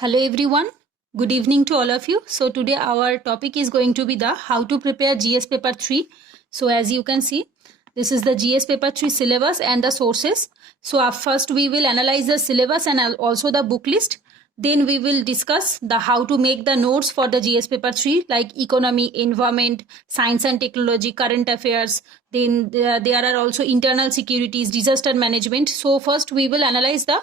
Hello everyone. Good evening to all of you. So today our topic is going to be the how to prepare GS paper 3. So as you can see, this is the GS paper 3 syllabus and the sources. So first we will analyze the syllabus and also the book list. Then we will discuss the how to make the notes for the GS paper 3 like economy, environment, science and technology, current affairs. Then there are also internal securities, disaster management. So first we will analyze the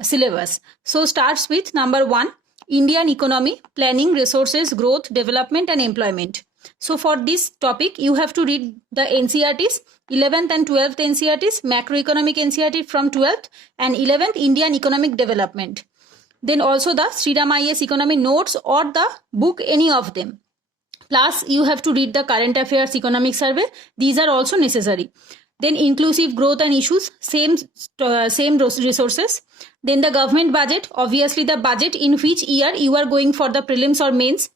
syllabus. So starts with number 1, Indian economy, planning, resources, growth, development and employment. So for this topic you have to read the NCERTs, 11th and 12th NCERTs, macroeconomic NCERT from 12th and 11th Indian economic development. Then also the Sriram IAS economy notes or the book, any of them. Plus you have to read the current affairs economic survey. These are also necessary. Then inclusive growth and issues, same resources. Then the government budget, obviously the budget in which year you are going for the prelims or mains.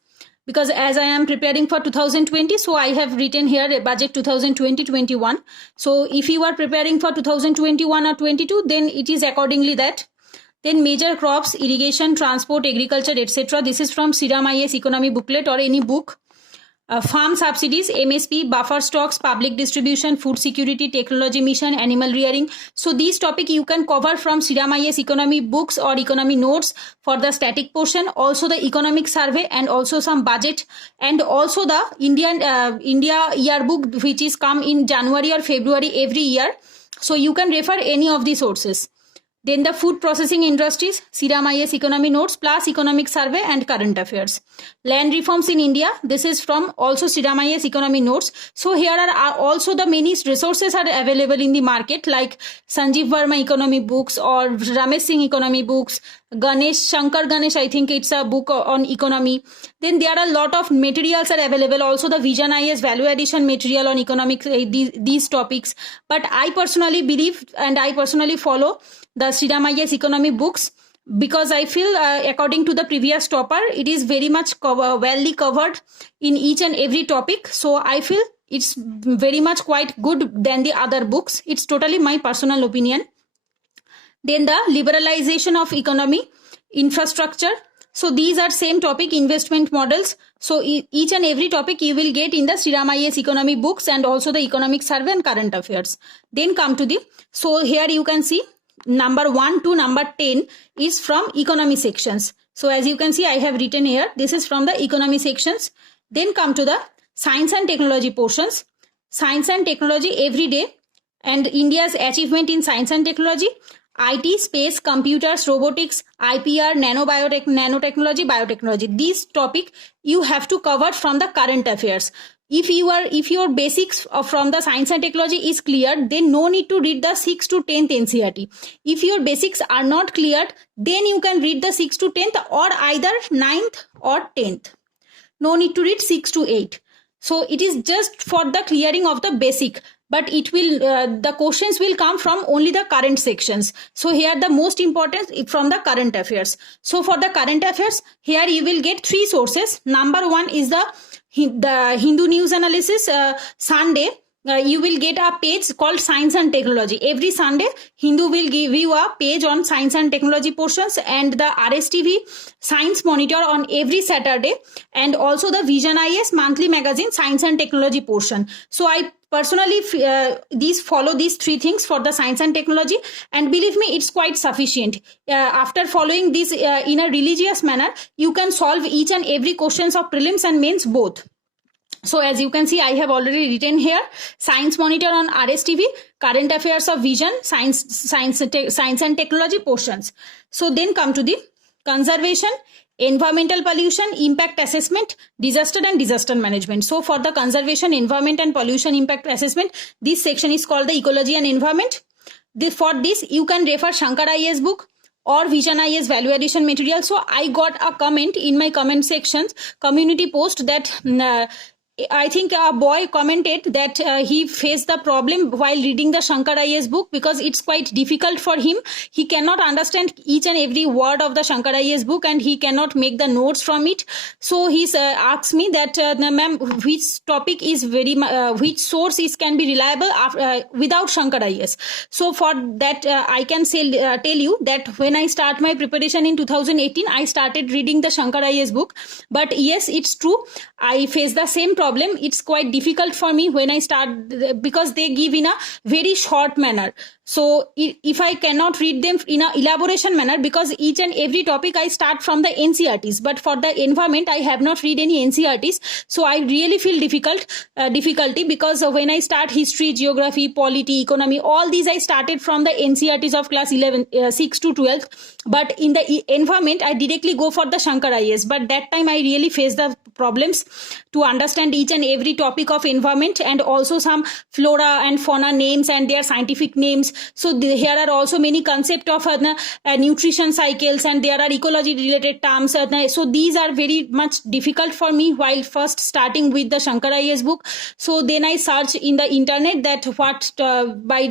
Because as I am preparing for 2020, so I have written here a budget 2020-21. So if you are preparing for 2021 or 22, then it is accordingly that. Then major crops, irrigation, transport, agriculture, etc. This is from Sriram IAS economy booklet or any book. Farm subsidies, MSP, buffer stocks, public distribution, food security, technology mission, animal rearing. So these topic you can cover from Sriram IAS economy books or economy notes for the static portion. Also the economic survey and also some budget and also the India yearbook which is come in January or February every year. So you can refer any of the sources. Then the food processing industries, Sriram IAS economy notes plus economic survey and current affairs. Land reforms in India, this is from also Sriram IAS economy notes. So here are also the many resources are available in the market like Sanjeev Verma economy books or Ramesh Singh economy books, Shankar Ganesh, I think it's a book on economy. Then there are a lot of materials are available. Also the Vision IAS value addition material on economics, these topics. But I personally believe and I personally follow the Sriram IAS economy books because I feel according to the previous topper, it is very much well covered in each and every topic. So I feel it's very much quite good than the other books. It's totally my personal opinion. Then the liberalization of economy, infrastructure. So these are same topic, investment models. So each and every topic you will get in the Sriram IAS economy books and also the economic survey and current affairs. Then come to the, so here you can see number 1 to number 10 is from economy sections. So as you can see, I have written here, this is from the economy sections. Then come to the science and technology portions. Science and technology every day and India's achievement in science and technology. IT, space, computers, robotics, IPR, nanotechnology, biotechnology. These topic you have to cover from the current affairs. If your basics from the science and technology is cleared, then no need to read the 6th to 10th NCERT. If your basics are not cleared, then you can read the 6th to 10th or either 9th or 10th. No need to read 6 to 8. So it is just for the clearing of the basic. But it will the questions will come from only the current sections. So here the most important from the current affairs. So for the current affairs, here you will get 3 sources. Number 1 is the Hindu News Analysis Sunday. You will get a page called Science and Technology. Every Sunday, Hindu will give you a page on Science and Technology portions and the RSTV Science Monitor on every Saturday and also the Vision IAS monthly magazine Science and Technology portion. So I personally follow these 3 things for the science and technology and believe me, it's quite sufficient. After following this in a religious manner, you can solve each and every questions of prelims and mains both. So as you can see, I have already written here, Science Monitor on RSTV, Current Affairs of Vision, Science and Technology portions. So then come to the conservation, environmental pollution, impact assessment, disaster and disaster management. So for the conservation, environment and pollution impact assessment, this section is called the ecology and environment. For this, you can refer Shankar IAS book or Vision IAS value addition material. So I got a comment in my comment sections, community post that I think a boy commented that he faced the problem while reading the Shankar IAS book because it's quite difficult for him. He cannot understand each and every word of the Shankar IAS book and he cannot make the notes from it. So he asked me that, ma'am, which topic is which source can be reliable without Shankar IAS. So for that, I can say tell you that when I start my preparation in 2018, I started reading the Shankar IAS book. But yes, it's true. I face the same problem. It's quite difficult for me when I start because they give in a very short manner. So if I cannot read them in a elaboration manner, because each and every topic I start from the NCERTs, but for the environment I have not read any NCERTs, so I really feel difficulty because when I start history, geography, polity, economy, all these I started from the NCERTs of class 6 to 12, but in the environment I directly go for the Shankar IAS. But that time I really face the problems to understand each and every topic of environment, and also some flora and fauna names and their scientific names. So here are also many concepts of nutrition cycles, and there are ecology related terms. So these are very much difficult for me while first starting with the Shankar IAS book. So then I search in the internet that what by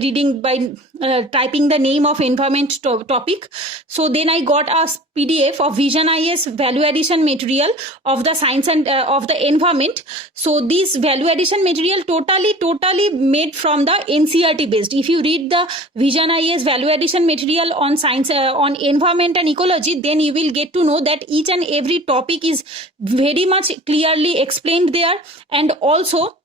typing the name of environment topic. So then I got a PDF of Vision IAS value addition material of the science and of the environment. So this value addition material totally made from the NCERT based. If you read the Vision IAS value addition material on science, on environment and ecology, then you will get to know that each and every topic is very much clearly explained there, and also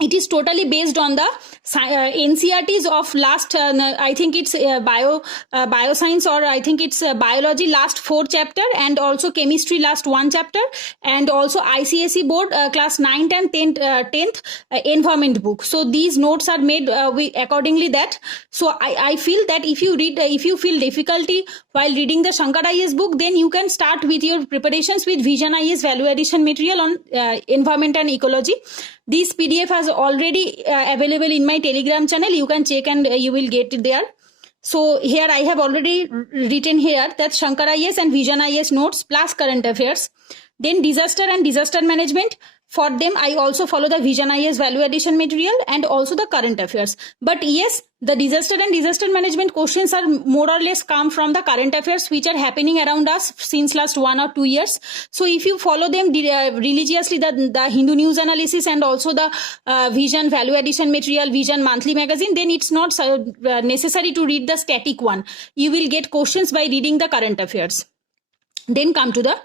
it is totally based on the NCERTs of last, I think it's bioscience, or I think it's biology last 4 chapter, and also chemistry last 1 chapter, and also ICSE board class 9th and 10th environment book. So these notes are made accordingly that. So I feel that if you feel difficulty while reading the Shankar IAS book, then you can start with your preparations with Vision IAS value addition material on environment and ecology. This PDF is already available in my Telegram channel. You can check and you will get it there. So here I have already written here that Shankar IAS and Vision IAS notes plus current affairs. Then disaster and disaster management. For them, I also follow the Vision IAS value addition material and also the current affairs. But yes, the disaster and disaster management questions are more or less come from the current affairs which are happening around us since last 1 or 2 years. So if you follow them religiously, the Hindu news analysis and also the Vision value addition material, Vision monthly magazine, then it's not necessary to read the static one. You will get questions by reading the current affairs. Then come to the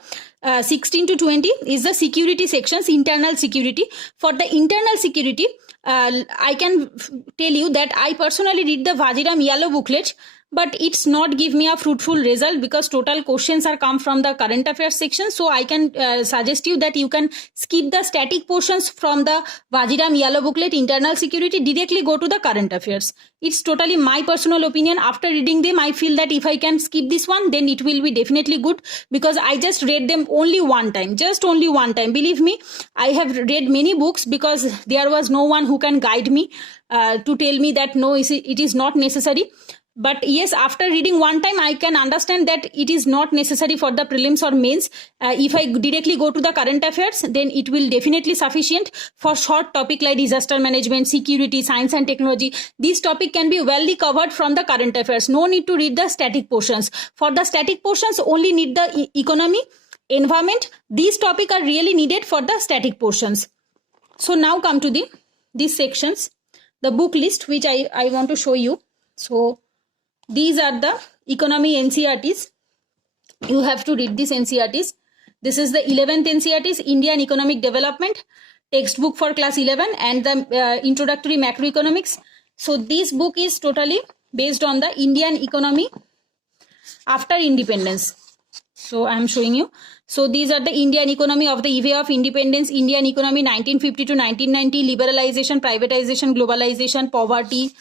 16 to 20 is the security sections, internal security. For the internal security, I can tell you that I personally read the Vajiram yellow booklet, but it's not give me a fruitful result because total questions are come from the current affairs section. So I can suggest you that you can skip the static portions from the Vajiram yellow booklet internal security, directly go to the current affairs. It's totally my personal opinion. After reading them, I feel that if I can skip this one, then it will be definitely good, because I just read them only one time, just only one time. Believe me, I have read many books because there was no one who can guide me to tell me that no, it is not necessary. But yes, after reading one time, I can understand that it is not necessary for the prelims or mains. If I directly go to the current affairs, then it will definitely sufficient for short topic like disaster management, security, science and technology. This topic can be well covered from the current affairs. No need to read the static portions. For the static portions, only need the economy, environment. These topics are really needed for the static portions. So now come to these sections, the book list, which I want to show you. So these are the economy NCERTs. You have to read these NCERTs. This is the 11th NCERTs, Indian Economic Development, textbook for class 11, and the introductory macroeconomics. So this book is totally based on the Indian economy after independence. So I am showing you. So these are the Indian economy of the eve of independence, Indian economy 1950 to 1990, liberalization, privatization, globalization, poverty.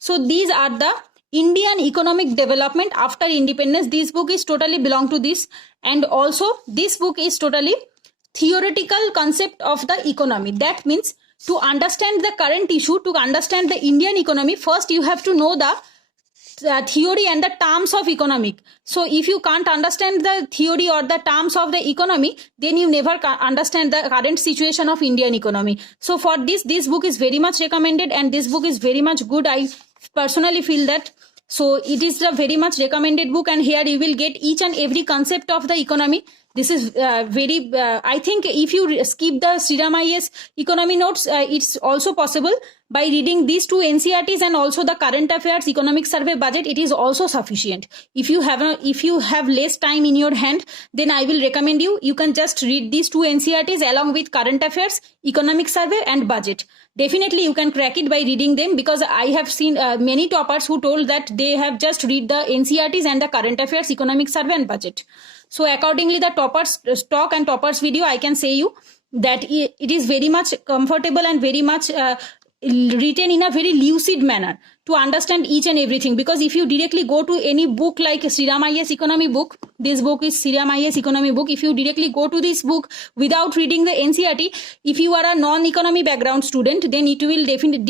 So these are the Indian economic development after independence. This book is totally belong to this, and also this book is totally theoretical concept of the economy. That means to understand the current issue, to understand the Indian economy, first you have to know the theory and the terms of economic. So if you can't understand the theory or the terms of the economy, then you never understand the current situation of Indian economy. So for this book is very much recommended, and this book is very much good. I personally feel that. So it is a very much recommended book, and here you will get each and every concept of the economy. This is I think if you skip the Sriram IAS economy notes, it's also possible. By reading these two NCERTs and also the current affairs, economic survey, budget, it is also sufficient. If you have less time in your hand, then I will recommend you can just read these two NCERTs along with current affairs, economic survey and budget. Definitely you can crack it by reading them, because I have seen many toppers who told that they have just read the NCERTs and the current affairs, economic survey and budget. So accordingly, the toppers talk and toppers video, I can say you that it is very much comfortable and very much written in a very lucid manner to understand each and everything. Because if you directly go to any book like Sriram IAS economy book, this book is Sriram IAS economy book. If you directly go to this book without reading the NCERT, if you are a non-economy background student, then it will definitely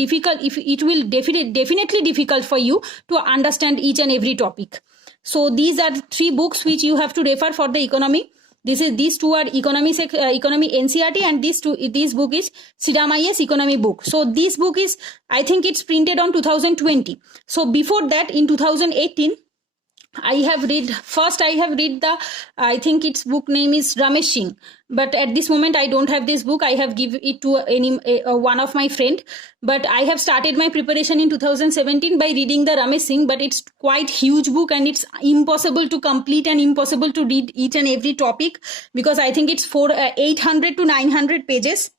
difficult for you to understand each and every topic. So these are 3 books which you have to refer for the economy. These two are economy NCERT, and this book is Sriram IAS economy book. So this book is, I think it's printed on 2020. So before that, in 2018, I have read the, I think its book name is Ramesh Singh, but at this moment I don't have this book. I have given it to one of my friend, but I have started my preparation in 2017 by reading the Ramesh Singh, but it's quite huge book and it's impossible to complete and impossible to read each and every topic, because I think it's 800 to 900 pages.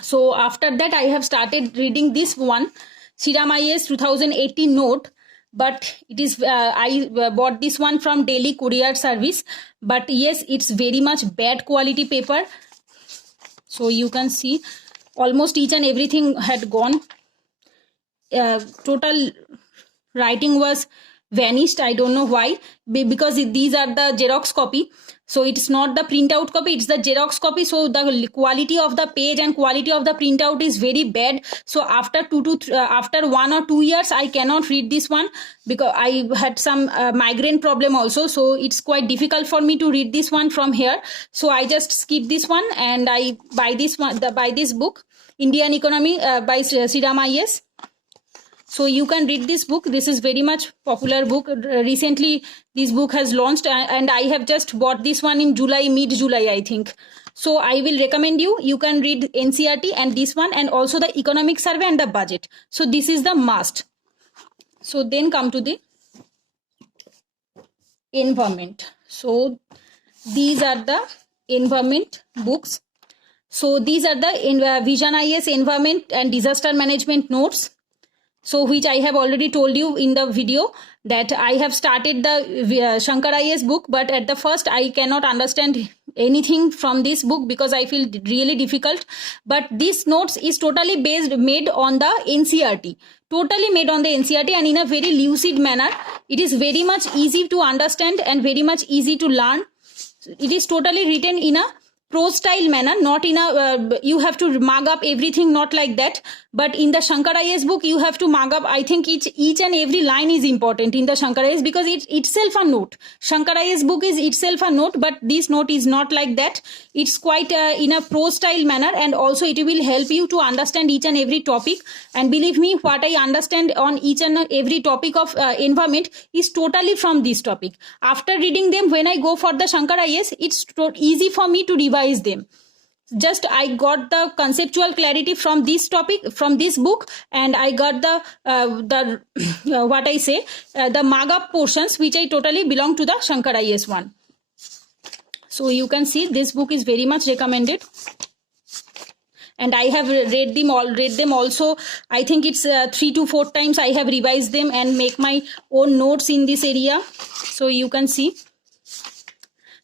So after that I have started reading this one, Sriram IAS 2018 note. But it is I bought this one from Delhi Courier Service, but yes, it's very much bad quality paper. So you can see almost each and everything had gone. Total writing was vanished. I don't know why, because these are the Xerox copy. So it's not the printout copy, it's the Xerox copy. So the quality of the page and quality of the printout is very bad. So after 1 or 2 years, I cannot read this one, because I had some migraine problem also. So it's quite difficult for me to read this one from here. So I just skip this one and I buy this one, buy this book, Indian Economy by Sriram IAS. So you can read this book. This is very much popular book. Recently, this book has launched, and I have just bought this one in July, mid-July, I think. So I will recommend you can read NCERT and this one, and also the economic survey and the budget. So this is the must. So then come to the environment. So these are the environment books. So these are the Vision IAS environment and disaster management notes. So which I have already told you in the video that I have started the Shankar IAS book, but at the first I cannot understand anything from this book because I feel really difficult. But this notes is totally made on the NCERT. Totally made on the NCERT and in a very lucid manner. It is very much easy to understand and very much easy to learn. It is totally written in a prose style manner, not in a you have to mug up everything, not like that. But in the Shankar IAS book, you have to mug up. I think each and every line is important in the Shankar IAS because it's itself a note. Shankar IAS book is itself a note, but this note is not like that. It's quite in a prose style manner, and also it will help you to understand each and every topic. And believe me, what I understand on each and every topic of environment is totally from this topic. After reading them, when I go for the Shankar IAS, it's easy for me to revise them. Just I got the conceptual clarity from this topic, from this book, and I got the what I say, the mug-up portions which I totally belong to the Shankar IAS one. So you can see this book is very much recommended. And I have read them also. I think it's 3 to 4 times I have revised them and make my own notes in this area. So you can see.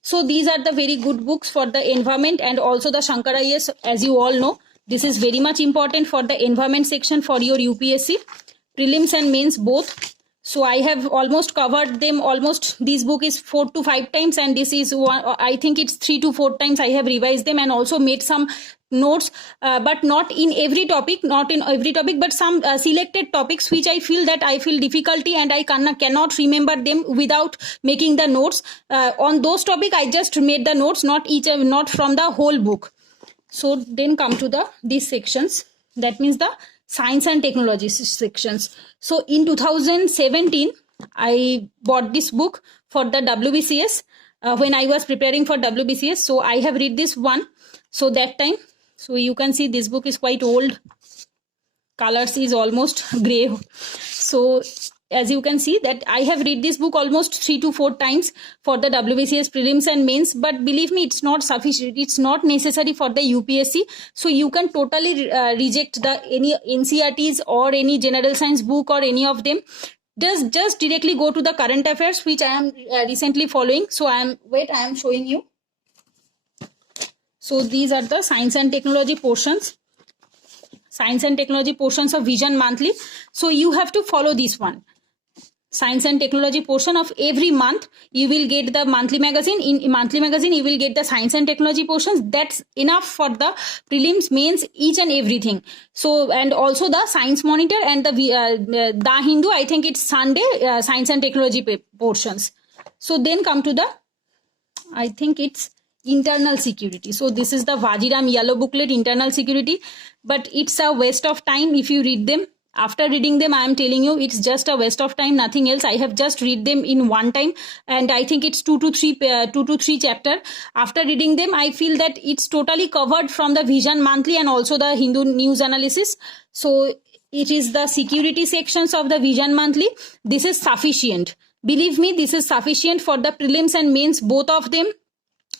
So these are the very good books for the environment and also the Shankar IAS. As you all know, this is very much important for the environment section for your UPSC, prelims and mains both. So I have almost covered them. Almost this book is 4 to 5 times, and this is one, I think it's 3 to 4 times I have revised them and also made some notes, but not in every topic, but some selected topics which I feel difficulty and I cannot remember them without making the notes. On those topic I just made the notes, not from the whole book. So then come to these sections, that means the science and technology sections. So in 2017 I bought this book for the WBCS when I was preparing for WBCS. So I have read this one. So that time, so you can see this book is quite old, colors is almost gray. So as you can see that I have read this book almost 3 to 4 times for the WBCS prelims and mains, but believe me, it's not sufficient, it's not necessary for the UPSC. So you can totally reject any NCERTs or any general science book or any of them. Just directly go to the current affairs, which I am recently following. So I am showing you. So these are the science and technology portions. Science and technology portions of Vision Monthly. So you have to follow this one. Science and technology portion of every month you will get the monthly magazine. In monthly magazine you will get the science and technology portions. That's enough for the prelims, mains, each and everything. So and also the science monitor and the Hindu, I think it's Sunday science and technology portions. So then come to the, I think it's internal security. So this is the Vajiram yellow booklet, internal security, but it's a waste of time if you read them. After reading them, I am telling you, it's just a waste of time, nothing else. I have just read them in one time, and I think it's 2 to 3 chapter. After reading them, I feel that it's totally covered from the Vision Monthly and also the Hindu News Analysis. So it is the security sections of the Vision Monthly. This is sufficient. Believe me, this is sufficient for the prelims and mains, both of them.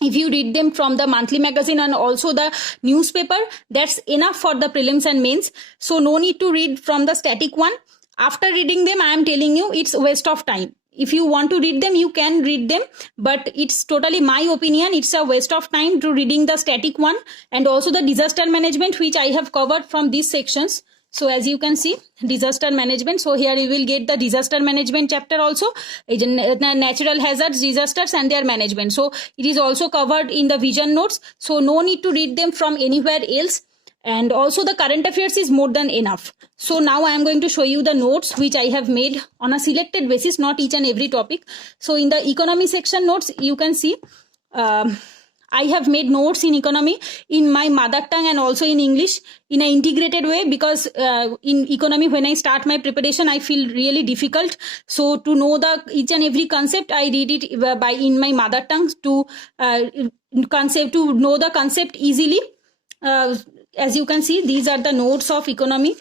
If you read them from the monthly magazine and also the newspaper, that's enough for the prelims and mains. So no need to read from the static one. After reading them, I am telling you, it's a waste of time. If you want to read them, you can read them, but it's totally my opinion. It's a waste of time to reading the static one and also the disaster management, which I have covered from these sections. So as you can see, disaster management. So here you will get the disaster management chapter also, natural hazards, disasters and their management. So it is also covered in the vision notes. So no need to read them from anywhere else. And also the current affairs is more than enough. So now I am going to show you the notes which I have made on a selected basis, not each and every topic. So in the economy section notes, you can see I have made notes in economy in my mother tongue and also in English in an integrated way, because in economy, when I start my preparation, I feel really difficult. So to know the each and every concept, I read it in my mother tongue to know the concept easily. As you can see, these are the notes of economy.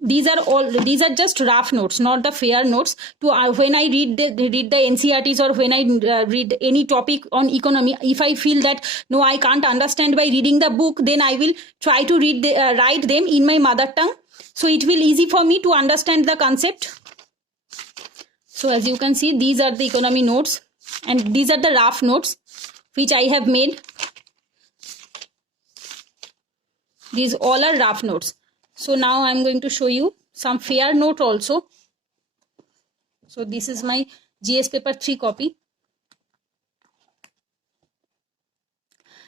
These are just rough notes, not the fair notes. To when I read the NCERTs or when I read any topic on economy, if I feel that no, I can't understand by reading the book, then I will try to write them in my mother tongue. So it will easy for me to understand the concept. So as you can see, these are the economy notes and these are the rough notes which I have made. These all are rough notes. So now I am going to show you some fair note also. So this is my GS paper 3 copy.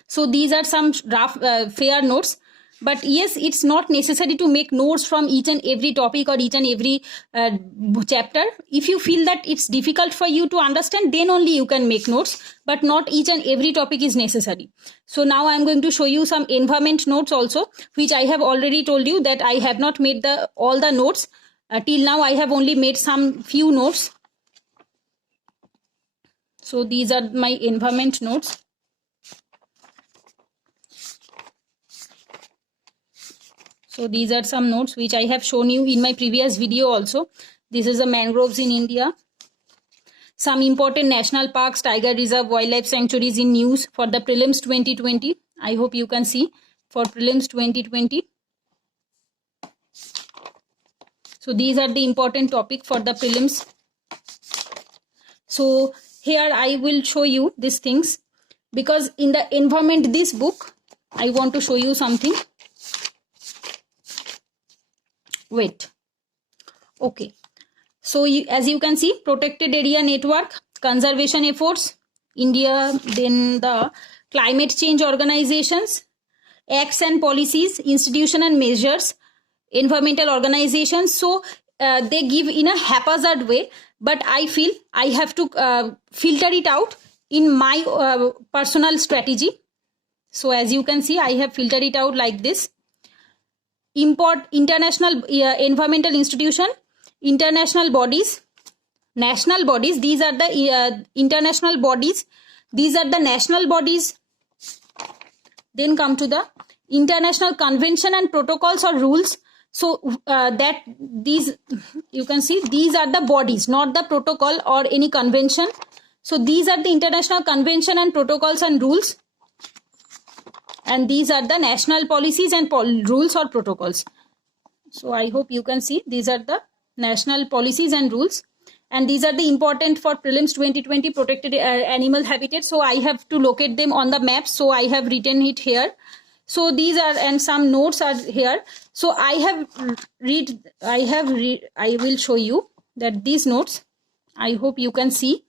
So these are some rough fair notes. But yes, it's not necessary to make notes from each and every topic or each and every chapter. If you feel that it's difficult for you to understand, then only you can make notes, but not each and every topic is necessary. So now I'm going to show you some environment notes also, which I have already told you that I have not made all the notes. Till now I have only made some few notes. So these are my environment notes. So these are some notes which I have shown you in my previous video also. This is the mangroves in India. Some important national parks, tiger reserve, wildlife sanctuaries in news for the prelims 2020. I hope you can see for prelims 2020. So these are the important topic for the prelims. So here I will show you these things, because in the environment, this book, I want to show you something. Wait. Okay. So as you can see, protected area network, conservation efforts, India, then the climate change organizations, acts and policies, institution and measures, environmental organizations. So they give in a haphazard way, but I feel I have to filter it out in my personal strategy. So as you can see, I have filtered it out like this. International environmental institution, international bodies, national bodies. These are the international bodies. These are the national bodies. Then come to the international convention and protocols or rules. So that these, you can see, these are the bodies, not the protocol or any convention. So these are the international convention and protocols and rules. And these are the national policies and rules or protocols. So I hope you can see these are the national policies and rules. And these are the important for prelims 2020 protected animal habitat. So I have to locate them on the map. So I have written it here. So these are, and some notes are here. So I will show you that these notes, I hope you can see.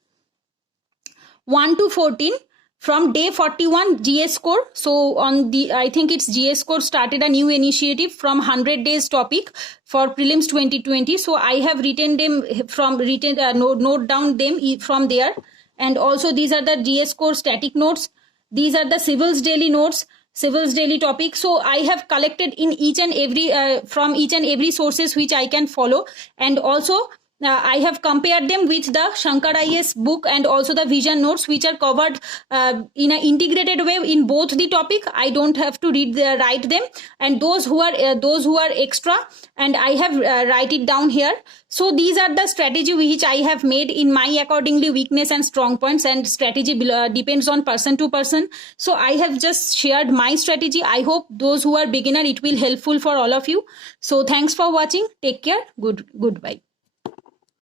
1 to 14 from day 41 GS score. So on the, I think it's GS score started a new initiative from 100 days topic for prelims 2020. So I have written them from note down them from there. And also these are the GS score static notes. These are the civils daily notes, civils daily topic. So I have collected in each and every from each and every sources which I can follow. And also I have compared them with the Shankar IAS book and also the vision notes, which are covered in an integrated way in both the topic. I don't have to write them, and those who are extra, and I have write it down here. So these are the strategy which I have made in my accordingly weakness and strong points, and strategy depends on person to person. So I have just shared my strategy. I hope those who are beginner, it will helpful for all of you. So thanks for watching. Take care. Goodbye.